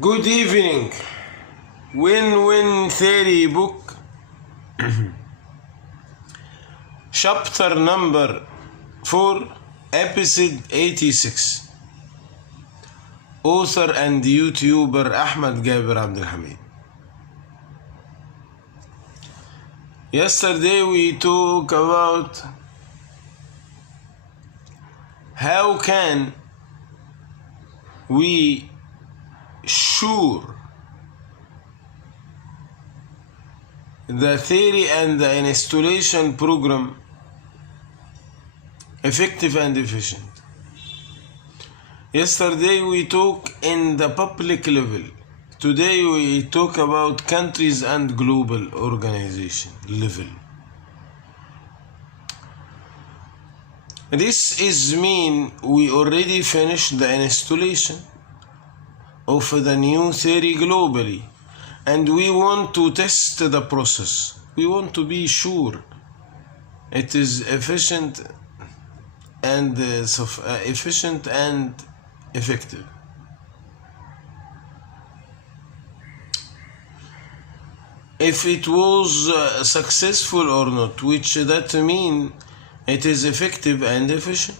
Good evening. Win-Win Theory book, chapter number 4, episode 86. Author and YouTuber Ahmed Gaber Abdulhamid. Yesterday we talked about how can we sure the theory and the installation program effective and efficient. Yesterday we talk in the public level. Today we talk about countries and global organization level. This is mean we already finished the installation of the new theory globally, and we want to test the process. We want to be sure it is efficient and effective. If it was successful or not, which that mean it is effective and efficient.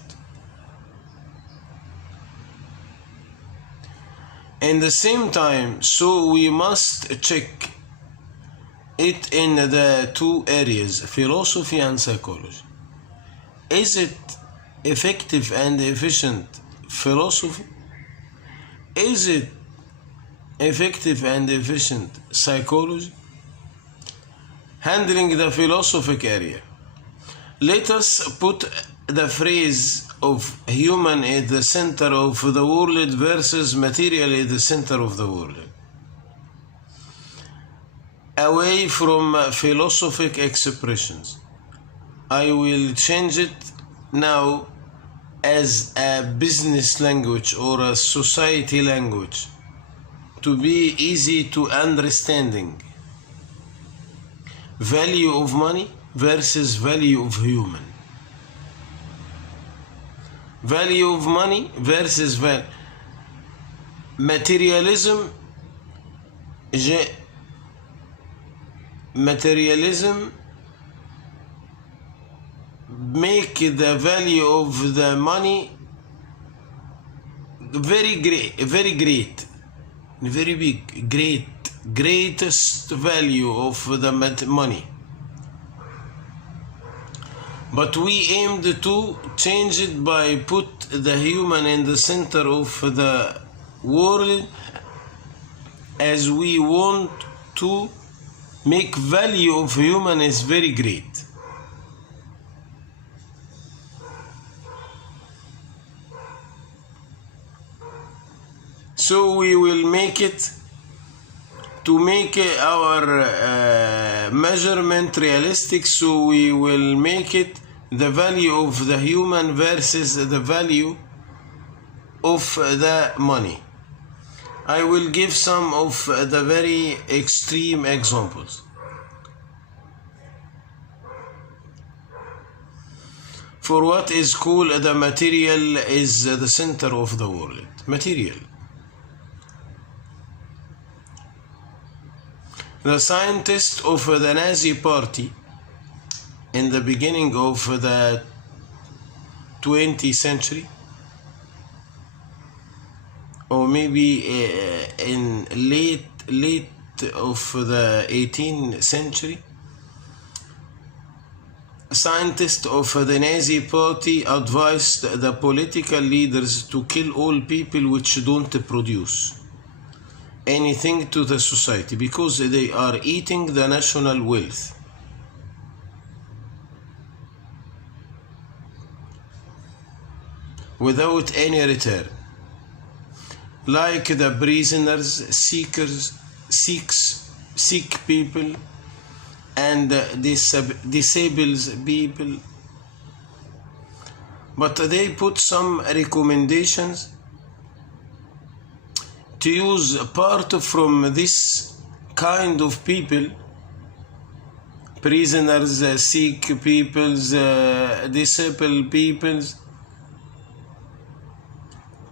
In the same time, so we must check it in the two areas, philosophy and psychology. Is it effective and efficient philosophy? Is it effective and efficient psychology? Handling the philosophic area. Let us put the phrase of human at the center of the world versus material at the center of the world. Away from philosophic expressions. I will change it now as a business language or a society language to be easy to understanding. Value of money versus value of human. Value of money versus materialism. Materialism make the value of the money very great, very big, greatest value of the money. But we aimed to change it by put the human in the center of the world, as we want to make value of human is very great. So we will make it to make our measurement realistic, so we will make it the value of the human versus the value of the money. I will give some of the very extreme examples. For what is called the material is the center of the world. Material. The scientists of the Nazi Party in the beginning of the 20th century, or maybe in late of the 18th century, scientists of the Nazi Party advised the political leaders to kill all people which don't produce anything to the society, because they are eating the national wealth. Without any return, like the prisoners, sick people, and disabled people. But they put some recommendations to use part from this kind of people, prisoners, sick people, disabled people,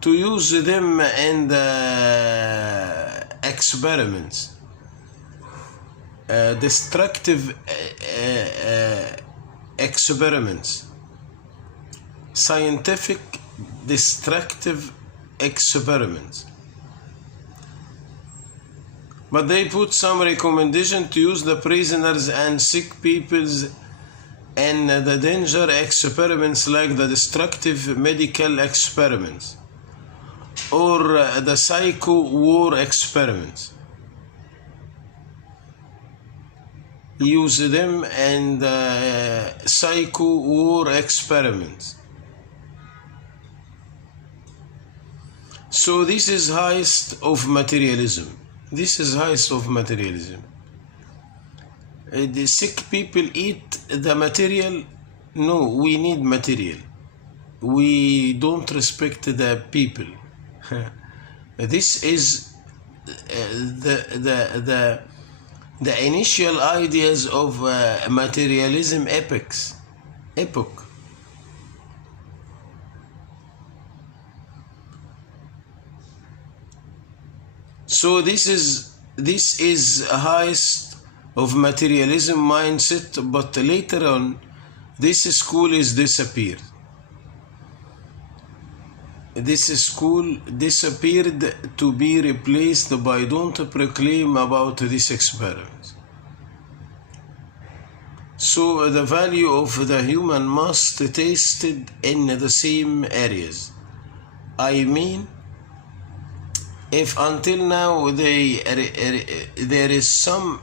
to use them in the experiments. Destructive experiments, scientific destructive experiments. But they put some recommendation to use the prisoners and sick peoples in the danger experiments, like the destructive medical experiments or the psycho war experiments. Use them in the psycho war experiments. So this is highest of materialism. This is highest of materialism. The sick people eat the material. No, we need material. We don't respect the people. This is the initial ideas of materialism epoch. So this is a highest of materialism mindset, but later on this school is disappeared. This school disappeared to be replaced by don't proclaim about this experiment. So the value of the human must tasted in the same areas. I mean, if until now there is some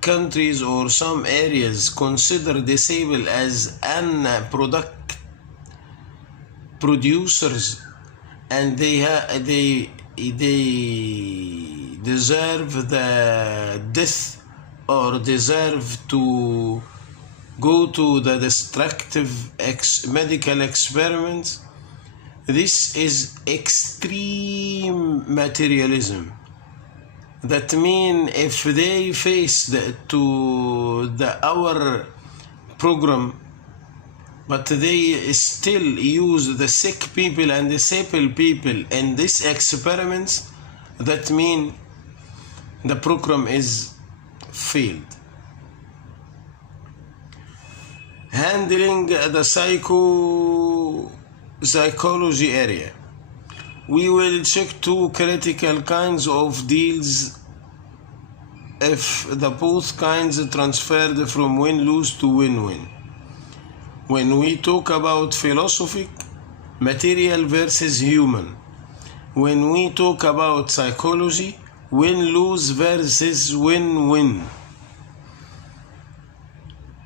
countries or some areas considered disabled as unproductive producers, and they deserve the death or deserve to go to the destructive medical experiments. This is extreme materialism. That means if they face our program, but they still use the sick people and disabled people in these experiments, that means the program is failed. Handling the psychology area. We will check two critical kinds of deals if the both kinds transferred from win-lose to win-win. When we talk about philosophy, material versus human. When we talk about psychology, win-lose versus win-win.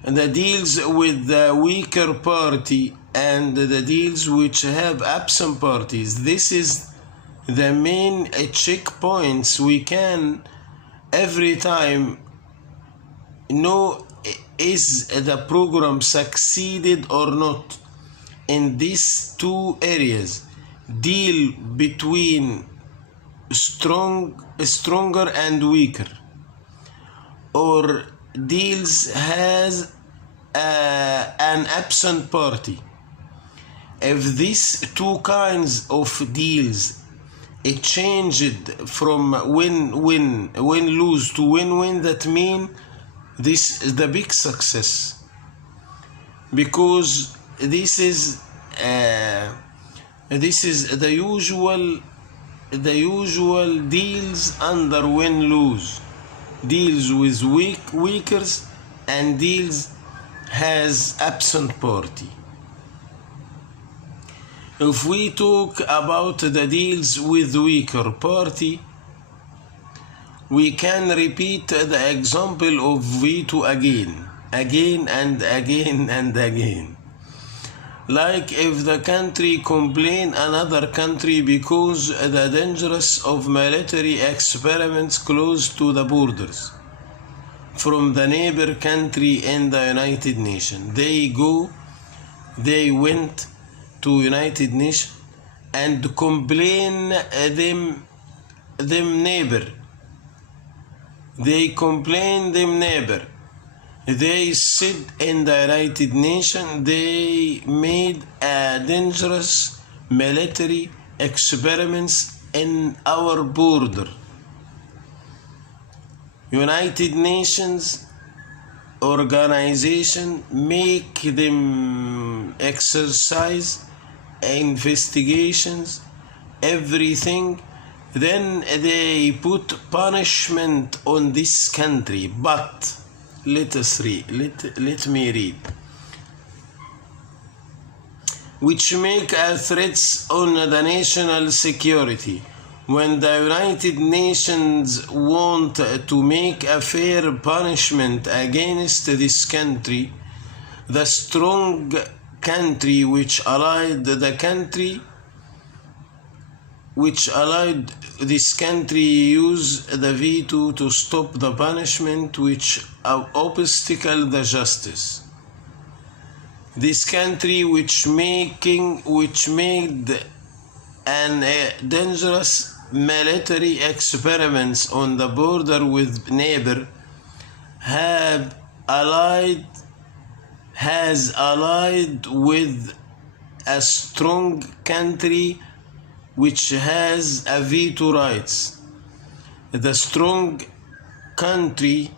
The deals with the weaker party and the deals which have absent parties. This is the main checkpoints we can every time know is the program succeeded or not in these two areas. Deal between stronger and weaker, or deals has an absent party. If these two kinds of deals it changed from win-lose to win-win, that means this is the big success, because this is the usual deals under win-lose, deals with weakers and deals has absent party. If we talk about the deals with weaker party, we can repeat the example of veto again and again. Like if the country complain another country because the dangerous of military experiments close to the borders from the neighbor country in the United Nations. They went to United Nations and complain them neighbor. They complain them neighbor. They said in the United Nations they made a dangerous military experiments in our border. United Nations organization make them exercise investigations, everything. Then they put punishment on this country. But let me read. Which make a threats on the national security. When the United Nations want to make a fair punishment against this country, the strong country which allied this country use the veto to stop the punishment which obstacle the justice. This country which made an dangerous military experiments on the border with neighbor has allied with a strong country which has a veto rights. The strong country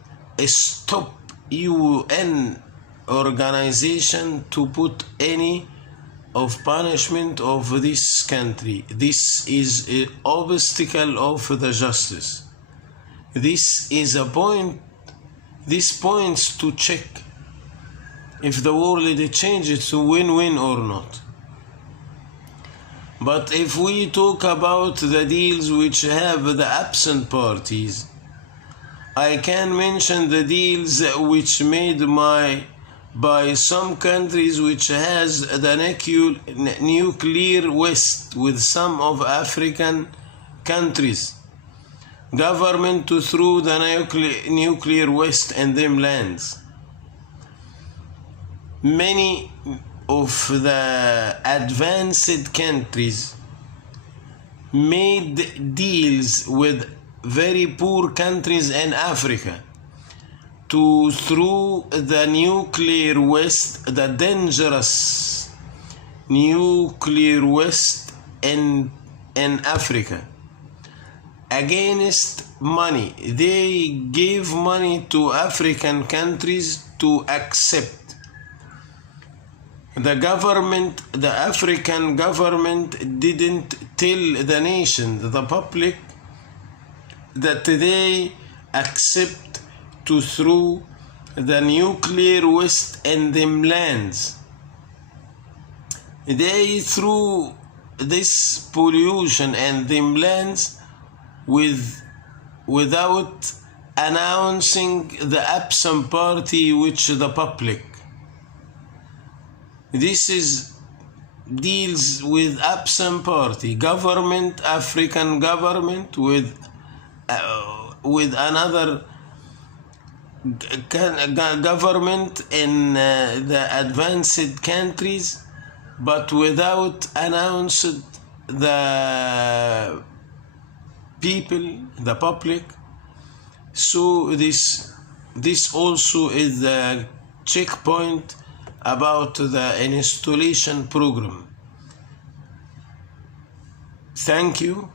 stop UN organization to put any of punishment of this country. This is an obstacle of the justice. This is a point. This points to check if the world changes to win-win or not. But if we talk about the deals which have the absent parties, I can mention the deals which made by some countries which has the nuclear waste with some of African countries. Government to throw the nuclear waste in them lands. Many of the advanced countries made deals with very poor countries in Africa to throw the nuclear waste, the dangerous nuclear waste in Africa against money. They gave money to African countries to accept. The African government didn't tell the nation, the public, that they accept to throw the nuclear waste in them lands. They threw this pollution in them lands without announcing the absent party, which the public. This is deals with absent party, government, African government with another government in the advanced countries, but without announced the people, the public. So this also is the checkpoint about the installation program. Thank you.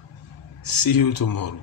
See you tomorrow.